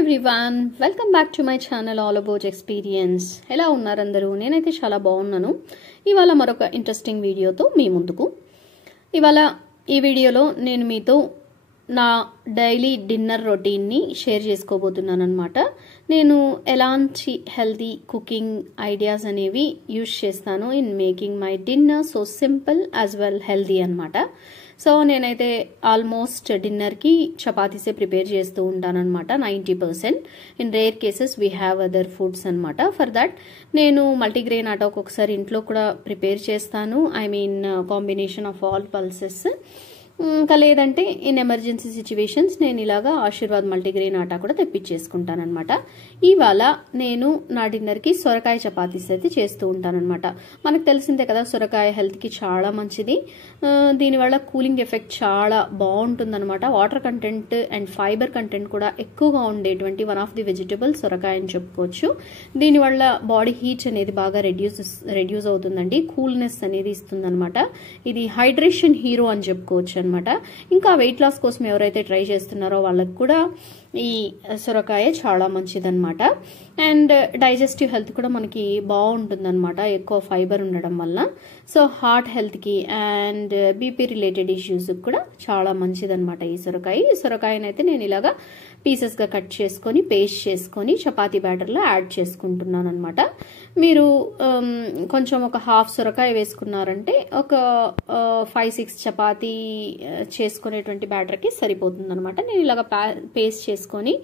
Everyone, welcome back to my channel all about experience. ఎలా ఉన్నారు అందరూ? నేనైతే చాలా బాగున్నాను. ఇవాళ మరొక ఇంట్రెస్టింగ్ వీడియోతో మీ ముందుకు. ఇవాళ ఈ వీడియోలో నేను మీతో నా డైలీ డిన్నర్ రొటీన్ని షేర్ చేసుకోబోతున్నాను అనమాట. నేను ఎలాంటి హెల్తీ కుకింగ్ ఐడియాస్ అనేవి యూజ్ చేస్తాను in making my dinner so simple as well healthy అనమాట. సో నేనైతే ఆల్మోస్ట్ డిన్నర్కి చపాతీసే ప్రిపేర్ చేస్తూ ఉంటాను అనమాట 90%. In rare cases we have other foods అనమాట. ఫర్ దట్ నేను మల్టీగ్రెయిన్ ఆటా ఒక్కొక్కసారి ఇంట్లో కూడా ప్రిపేర్ చేస్తాను. I mean combination of all pulses. ఇంకా లేదంటే ఇన్ ఎమర్జెన్సీ సిచ్యువేషన్స్ నేను ఇలాగా ఆశీర్వాద్ మల్టీగ్రెయిన్ ఆటా కూడా తెప్పించేసుకుంటాను అనమాట. ఇవాళ నేను నా డిన్నర్కి సొరకాయ చపాతీస్ అయితే చేస్తూ ఉంటానన్నమాట. మనకు తెలిసిందే కదా, సొరకాయ హెల్త్కి చాలా మంచిది. దీనివల్ల కూలింగ్ ఎఫెక్ట్ చాలా బాగుంటుందన్నమాట. Water content and fibre content కూడా ఎక్కువగా ఉండేటువంటి వన్ ఆఫ్ ది వెజిటబుల్ సొరకాయ అని చెప్పుకోవచ్చు. దీనివల్ల బాడీ హీట్ అనేది బాగా రెడ్యూస్ అవుతుందండి. కూల్నెస్ అనేది ఇస్తుందన్నమాట. ఇది హైడ్రేషన్ హీరో అని చెప్పుకోవచ్చు అనమాట. ఇంకా వెయిట్ లాస్ కోసం ఎవరైతే ట్రై చేస్తున్నారో వాళ్ళకి కూడా ఈ సొరకాయ చాలా మంచిదన్నమాట. అండ్ డైజెస్టివ్ హెల్త్ కూడా మనకి బాగుంటుందన్నమాట, ఎక్కువ ఫైబర్ ఉండడం వల్ల. సో హార్ట్ హెల్త్కి అండ్ బీపీ రిలేటెడ్ ఇష్యూస్కి కూడా చాలా మంచిదన్నమాట ఈ సొరకాయ. ఈ సొరకాయనైతే నేను ఇలాగా పీసెస్గా కట్ చేసుకొని పేస్ట్ చేసుకొని చపాతీ బ్యాటర్లో యాడ్ చేసుకుంటున్నాను అనమాట. మీరు కొంచెం ఒక హాఫ్ సొరకాయ వేసుకున్నారంటే ఒక 5-6 చపాతీ చేసుకునేటువంటి బ్యాటర్కి సరిపోతుంది అనమాట. నేను ఇలాగ పేస్ట్ చేసుకొని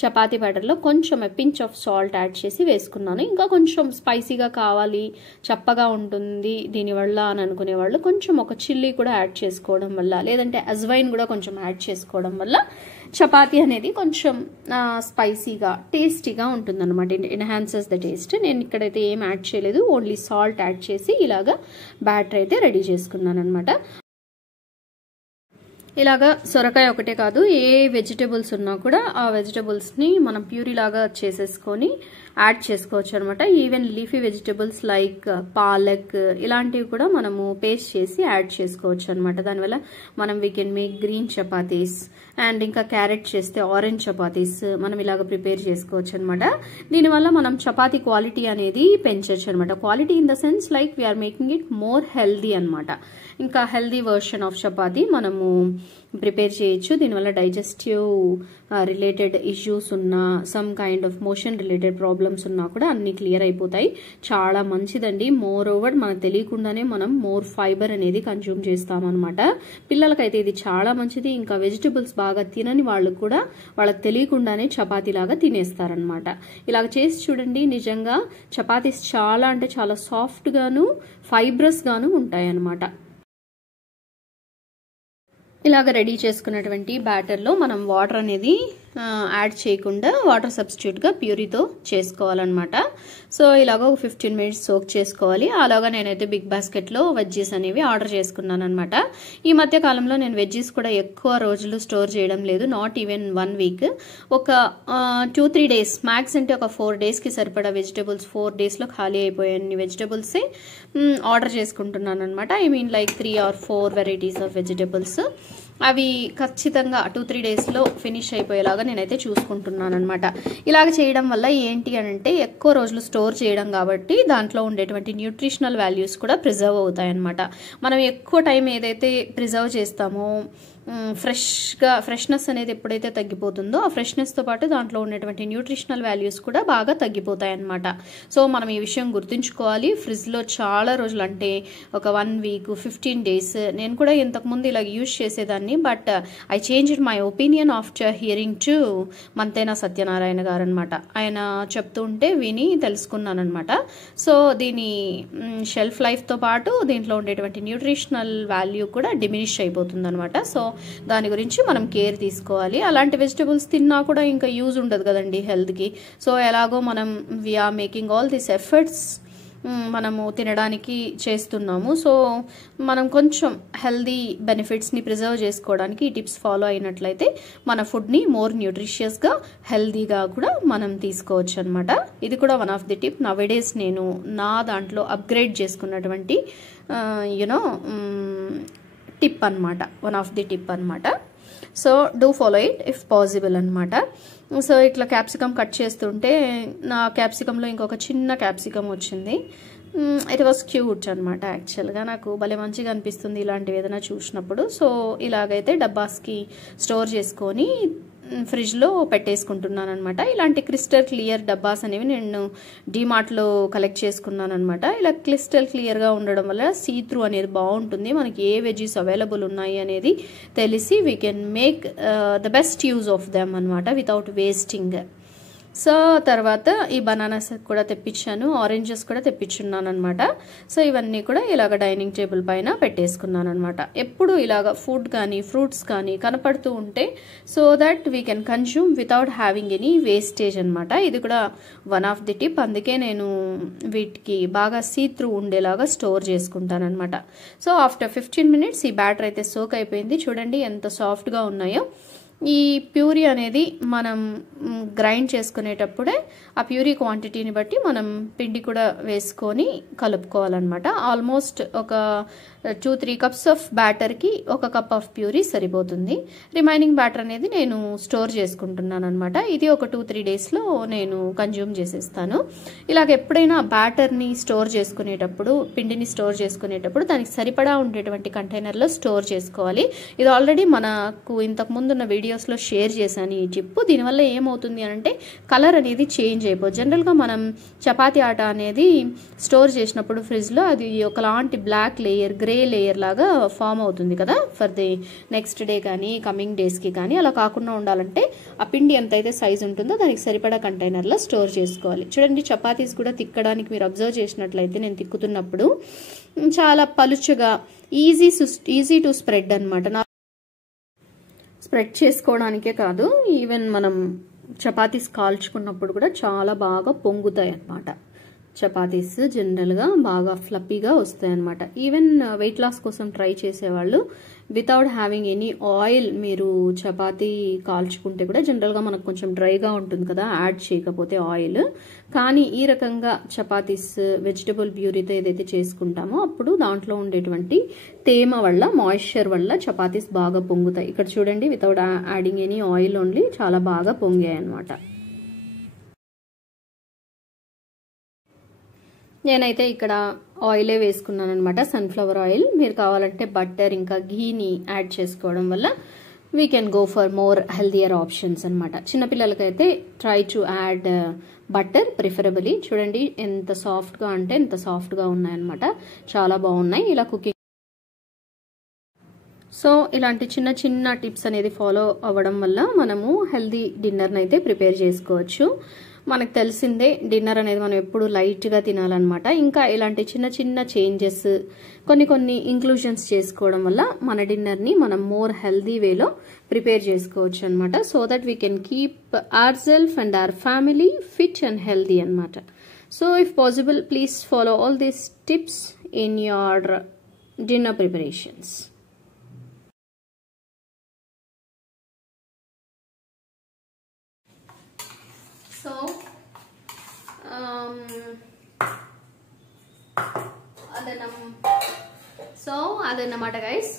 చపాతీ బ్యాటర్లో కొంచెం పించ్ ఆఫ్ సాల్ట్ యాడ్ చేసి వేసుకున్నాను. ఇంకా కొంచెం స్పైసీగా కావాలి, చప్పగా ఉంటుంది దీనివల్ల అని అనుకునే వాళ్ళు కొంచెం ఒక చిల్లీ కూడా యాడ్ చేసుకోవడం వల్ల, లేదంటే అజ్వైన్ కూడా కొంచెం యాడ్ చేసుకోవడం వల్ల చపాతీ అనేది కొంచెం స్పైసీగా టేస్టీగా ఉంటుందన్నమాట. Enhances the taste. నేను ఇక్కడైతే ఏం యాడ్ చేయలేదు, ఓన్లీ సాల్ట్ యాడ్ చేసి ఇలాగా బ్యాటర్ అయితే రెడీ చేసుకున్నాను అనమాట. ఇలాగా సొరకాయ ఒకటే కాదు, ఏ వెజిటబుల్స్ ఉన్నా కూడా ఆ వెజిటబుల్స్ని మనం ప్యూరీ లాగా చేసేసుకొని యాడ్ చేసుకోవచ్చు అనమాట. Even leafy vegetables like palak ఇలాంటివి కూడా మనము పేస్ట్ చేసి యాడ్ చేసుకోవచ్చు అనమాట. దానివల్ల we can make green chapatis and ఇంకా క్యారెట్ చేస్తే ఆరెంజ్ చపాతీస్ మనం ఇలాగ ప్రిపేర్ చేసుకోవచ్చు అనమాట. దీనివల్ల మనం చపాతీ క్వాలిటీ అనేది పెంచవచ్చు అనమాట. Quality in the sense like we are making it more healthy అనమాట. ఇంకా హెల్దీ వర్షన్ ఆఫ్ చపాతీ మనము ప్రిపేర్ చేయొచ్చు. దీనివల్ల డైజెస్టివ్ రిలేటెడ్ ఇష్యూస్ ఉన్నా, some kind of motion related problems ఉన్నా కూడా అన్ని క్లియర్ అయిపోతాయి. చాలా మంచిదండి. మోర్ ఓవర్ మనకు తెలియకుండానే మనం మోర్ ఫైబర్ అనేది కన్జ్యూమ్ చేస్తామన్నమాట. పిల్లలకైతే ఇది చాలా మంచిది. ఇంకా వెజిటబుల్స్ బాగా తినని వాళ్ళు కూడా వాళ్ళకి తెలియకుండానే చపాతీ లాగా తినేస్తారనమాట. ఇలాగ చేసి చూడండి, నిజంగా చపాతీస్ చాలా అంటే చాలా సాఫ్ట్ గాను ఫైబ్రస్ గాను ఉంటాయి అన్నమాట. ఇలాగ రెడీ చేసుకున్నటువంటి బ్యాటర్లో మనం వాటర్ అనేది యాడ్ చేయకుండా వాటర్ సబ్స్టిట్యూట్గా ప్యూరీతో చేసుకోవాలన్నమాట. సో ఇలాగ ఒక 15 minutes సోక్ చేసుకోవాలి. అలాగా నేనైతే బిగ్ బాస్కెట్లో వెజ్జీస్ అనేవి ఆర్డర్ చేసుకున్నాను అనమాట. ఈ మధ్య కాలంలో నేను వెజ్జీస్ కూడా ఎక్కువ రోజులు స్టోర్ చేయడం లేదు, నాట్ ఈవెన్ 1 week. ఒక 2-3 days మ్యాక్స్, అంటే ఒక 4 daysకి సరిపడా వెజిటబుల్స్ 4 daysలో ఖాళీ అయిపోయాయి వెజిటబుల్సే ఆర్డర్ చేసుకుంటున్నాను అనమాట. I mean like 3 or 4 varieties of vegetables. అవి ఖచ్చితంగా 2-3 daysలో ఫినిష్ అయిపోయేలాగా నేనైతే చూసుకుంటున్నాను అనమాట. ఇలాగ చేయడం వల్ల ఏంటి అంటే ఎక్కువ రోజులు స్టోర్ చేయడం కాబట్టి దాంట్లో ఉండేటువంటి న్యూట్రిషనల్ వాల్యూస్ కూడా ప్రిజర్వ్ అవుతాయి అనమాట. మనం ఎక్కువ టైం ఏదైతే ప్రిజర్వ్ చేస్తామో ఫ్రెష్నెస్ అనేది ఎప్పుడైతే తగ్గిపోతుందో ఆ ఫ్రెష్నెస్తో పాటు దాంట్లో ఉన్నటువంటి న్యూట్రిషనల్ వాల్యూస్ కూడా బాగా తగ్గిపోతాయి అన్నమాట. సో మనం ఈ విషయం గుర్తుంచుకోవాలి. ఫ్రిడ్జ్లో చాలా రోజులు, అంటే ఒక 1 week 15 days నేను కూడా ఇంతకుముందు ఇలా యూజ్ చేసేదాన్ని. But I changed my opinion after hearing to Mantena Satyanarayana గారు అనమాట. ఆయన చెప్తూ ఉంటే విని తెలుసుకున్నాను అనమాట. సో దీని షెల్ఫ్ లైఫ్తో పాటు దీంట్లో ఉండేటువంటి న్యూట్రిషనల్ వాల్యూ కూడా డిమినిష్ అయిపోతుంది అనమాట. సో దాని గురించి మనం కేర్ తీసుకోవాలి. అలాంటి వెజిటబుల్స్ తిన్నా కూడా ఇంకా యూజ్ ఉండదు కదండి హెల్త్కి. సో ఎలాగో మనం we are making all this efforts మనము తినడానికి చేస్తున్నాము. సో మనం కొంచెం హెల్దీ బెనిఫిట్స్ని ప్రిజర్వ్ చేసుకోవడానికి ఈ టిప్స్ ఫాలో అయినట్లయితే మన ఫుడ్ని మోర్ న్యూట్రిషియస్గా హెల్దీగా కూడా మనం తీసుకోవచ్చు అనమాట. ఇది కూడా one of the tip nowadays నేను నా దాంట్లో అప్గ్రేడ్ చేసుకున్నటువంటి టిప్ అనమాట, వన్ ఆఫ్ ది టిప్ అనమాట. So do follow it if possible అనమాట. సో ఇట్లా క్యాప్సికమ్ కట్ చేస్తుంటే నా క్యాప్సికంలో ఇంకొక చిన్న క్యాప్సికమ్ వచ్చింది. ఇట్ వాస్ క్యూట్ అనమాట. యాక్చువల్గా నాకు భలే మంచిగా అనిపిస్తుంది ఇలాంటివి ఏదైనా చూసినప్పుడు. సో ఇలాగైతే డబ్బాస్కి స్టోర్ చేసుకొని ఫ్రిడ్జ్లో పెట్టేసుకుంటున్నాను అనమాట. ఇలాంటి క్రిస్టల్ క్లియర్ డబ్బాస్ అనేవి నేను డీమార్ట్లో కలెక్ట్ చేసుకున్నాను అనమాట. ఇలా క్రిస్టల్ క్లియర్గా ఉండడం వల్ల సీ త్రూ అనేది బాగుంటుంది. మనకి ఏ వెజీస్ అవైలబుల్ ఉన్నాయి అనేది తెలిసి we can make the best use of them అనమాట వితౌట్ వేస్టింగ్. సో తర్వాత ఈ బనానాస్ కూడా తెప్పించాను, ఆరెంజెస్ కూడా తెప్పించున్నాను అనమాట. సో ఇవన్నీ కూడా ఇలాగ డైనింగ్ టేబుల్ పైన పెట్టేసుకున్నాను అనమాట. ఎప్పుడు ఇలాగ ఫుడ్ కానీ ఫ్రూట్స్ కానీ కనపడుతూ ఉంటే so that we can consume without having any wastage అనమాట. ఇది కూడా వన్ ఆఫ్ ది టిప్. అందుకే నేను వీటికి బాగా సీ త్రూ ఉండేలాగా స్టోర్ చేసుకుంటాను అనమాట. సో ఆఫ్టర్ 15 minutes ఈ బ్యాటర్ అయితే సోక్ అయిపోయింది. చూడండి ఎంత సాఫ్ట్గా ఉన్నాయో. ఈ ప్యూరీ అనేది మనం గ్రైండ్ చేసుకునేటప్పుడే ఆ ప్యూరీ క్వాంటిటీని బట్టి మనం పిండి కూడా వేసుకొని కలుపుకోవాలన్నమాట. ఆల్మోస్ట్ ఒక 2-3 cups ఆఫ్ బ్యాటర్కి 1 cup ఆఫ్ ప్యూరీ సరిపోతుంది. రిమైనింగ్ బ్యాటర్ అనేది నేను స్టోర్ చేసుకుంటున్నాను అనమాట. ఇది ఒక 2-3 daysలో నేను కన్జ్యూమ్ చేసేస్తాను. ఇలాగ ఎప్పుడైనా బ్యాటర్ని స్టోర్ చేసుకునేటప్పుడు, పిండిని స్టోర్ చేసుకునేటప్పుడు దానికి సరిపడా ఉండేటువంటి కంటైనర్లో స్టోర్ చేసుకోవాలి. ఇది ఆల్రెడీ మనకు ఇంతకు ముందున్న వీడియోస్లో షేర్ చేశాను ఈ టిప్. దీనివల్ల ఏమవుతుంది అంటే కలర్ అనేది చేంజ్ అయిపోతుంది. జనరల్గా మనం చపాతీ ఆట అనేది స్టోర్ చేసినప్పుడు ఫ్రిడ్జ్లో అది ఒకలాంటి బ్లాక్ లేయర్, గ్రే లేయర్ లాగా ఫామ్ అవుతుంది కదా ఫర్ ది నెక్స్ట్ డే కానీ కమింగ్ డేస్కి కానీ. అలా కాకుండా ఉండాలంటే ఆ పిండి ఎంతైతే సైజ్ ఉంటుందో దానికి సరిపడా కంటైనర్లో స్టోర్ చేసుకోవాలి. చూడండి చపాతీస్ కూడా తిక్కడానికి మీరు అబ్జర్వ్ చేసినట్లయితే నేను తిక్కుతున్నప్పుడు చాలా పలుచగా ఈజీ టు స్ప్రెడ్ అనమాట. స్ప్రెడ్ చేసుకోవడానికే కాదు, ఈవెన్ మనం చపాతీస్ కాల్చుకున్నప్పుడు కూడా చాలా బాగా పొంగుతాయి అన్నమాట. చపాతీస్ జనరల్గా బాగా ఫ్లఫీగా వస్తాయి అన్నమాట. ఈవెన్ వెయిట్ లాస్ కోసం ట్రై చేసేవాళ్ళు వితౌట్ హ్యావింగ్ ఎనీ ఆయిల్ మీరు చపాతీ కాల్చుకుంటే కూడా జనరల్గా మనకు కొంచెం డ్రైగా ఉంటుంది కదా యాడ్ చేయకపోతే ఆయిల్. కానీ ఈ రకంగా చపాతీస్ వెజిటబుల్ ప్యూరీతో ఏదైతే చేసుకుంటామో అప్పుడు దాంట్లో ఉండేటువంటి తేమ వల్ల, మాయిశ్చర్ వల్ల చపాతీస్ బాగా పొంగుతాయి. ఇక్కడ చూడండి without adding any oil only చాలా బాగా పొంగాయి అన్నమాట. నేనైతే ఇక్కడ ఆయిలే వేసుకున్నాను అనమాట, సన్ఫ్లవర్ ఆయిల్. మీరు కావాలంటే బటర్ ఇంకా ఘీని యాడ్ చేసుకోవడం వల్ల we can go for more healthier options అనమాట. చిన్నపిల్లలకైతే try to add butter preferably. చూడండి ఎంత సాఫ్ట్గా అంటే ఎంత సాఫ్ట్గా ఉన్నాయన్నమాట, చాలా బాగున్నాయి ఇలా కుకింగ్. సో ఇలాంటి చిన్న చిన్న టిప్స్ అనేది ఫాలో అవ్వడం వల్ల మనము హెల్దీ డిన్నర్ని అయితే ప్రిపేర్ చేసుకోవచ్చు. మనకు తెలిసిందే డిన్నర్ అనేది మనం ఎప్పుడు లైట్గా తినాలన్నమాట. ఇంకా ఇలాంటి చిన్న చిన్న చేంజెస్, కొన్ని ఇంక్లూజన్స్ చేసుకోవడం వల్ల మన డిన్నర్ని మనం మోర్ హెల్దీ వేలో ప్రిపేర్ చేసుకోవచ్చు అనమాట. So that we can keep our self and our family fit and healthy అనమాట. So if possible please follow all these tips in your dinner preparations. So అదన్నమాట గైస్.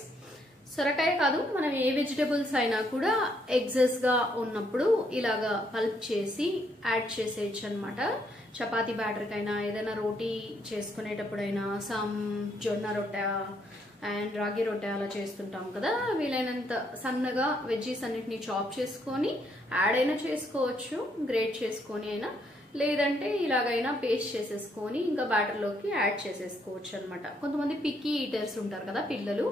సొరకాయ కాదు, మనం ఏ వెజిటబుల్స్ అయినా కూడా ఎగ్జెస్గా ఉన్నప్పుడు ఇలాగా పల్ప్ చేసి యాడ్ చేసేయచ్చు అనమాట. చపాతీ బ్యాటర్కైనా, ఏదైనా రోటీ చేసుకునేటప్పుడైనా, సమ్ జొన్న రొట్టె అండ్ రాగి రొట్టె అలా చేస్తుంటాం కదా, వీలైనంత సన్నగా వెజ్జీస్ అన్నిటిని చాప్ చేసుకొని యాడ్ అయినా చేసుకోవచ్చు, గ్రేట్ చేసుకొని అయినా, లేదంటే ఇలాగైనా పేస్ట్ చేసేసుకొని ఇంకా బ్యాటర్లోకి యాడ్ చేసేసుకోవచ్చు అనమాట. కొంతమంది పిక్కీ ఈటర్స్ ఉంటారు కదా పిల్లలు,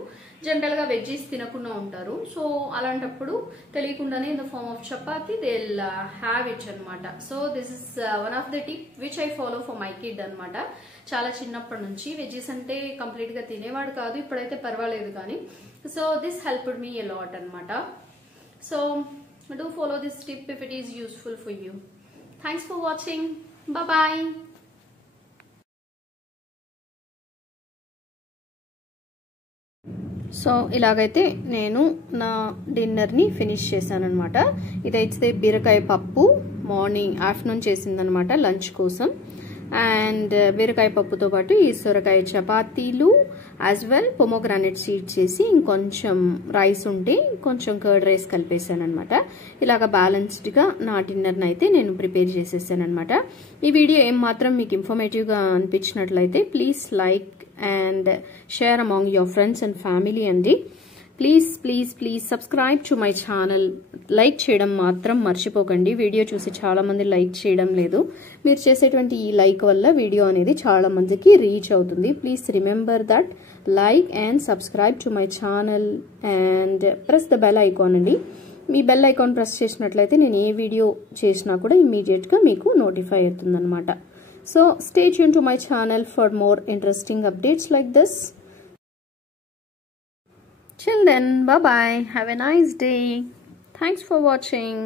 జనరల్గా వెజ్జీస్ తినకుండా ఉంటారు. సో అలాంటప్పుడు తెలియకుండానే in the form of chapati they will have it అనమాట. So this is one of the tip which I follow for my kid అనమాట. చాలా చిన్నప్పటి నుంచి వెజ్జీస్ అంటే కంప్లీట్గా తినేవాడు కాదు, ఇప్పుడైతే పర్వాలేదు కానీ. So this helped me a lot అనమాట. So do follow this tip if it is useful for you. Thanks for watching. Bye-bye. So ఇలాగైతే నేను నా డిన్నర్ని ఫినిష్ చేశాను అనమాట. ఇదైతే బీరకాయ పప్పు మార్నింగ్ ఆఫ్టర్నూన్ చేసిందనమాట లంచ్ కోసం. అండ్ బీరకాయ పప్పుతో పాటు ఈ సొరకాయ చపాతీలు యాజ్ వెల్ పొమోగ్రానైట్ సీడ్స్ చేసి ఇంకొంచెం రైస్ ఉంటే కొంచెం కర్డ్ రైస్ కలిపేసాను అనమాట. ఇలాగ బ్యాలెన్స్డ్గా నా డిన్నర్ని అయితే నేను ప్రిపేర్ చేసేసాను అనమాట. ఈ వీడియో ఏమాత్రం మీకు ఇన్ఫర్మేటివ్గా అనిపించినట్లయితే please like and share among your friends and family అండి. Please subscribe to my channel. Like చేయడం మాత్రం మర్చిపోకండి. వీడియో చూసి చాలా మంది లైక్ చేయడం లేదు. మీరు చేసేటువంటి ఈ లైక్ వల్ల వీడియో అనేది చాలా మందికి రీచ్ అవుతుంది. Please remember that like and subscribe to my channel and press the bell icon అండి. మీ బెల్ ఐకాన్ ప్రెస్ చేసినట్లయితే నేను ఏ వీడియో చేసినా కూడా ఇమ్మీడియట్గా మీకు నోటిఫై అవుతుంది అనమాట. So stay tune to my channel for more interesting updates like this. Till then, bye bye. Have a nice day. Thanks for watching.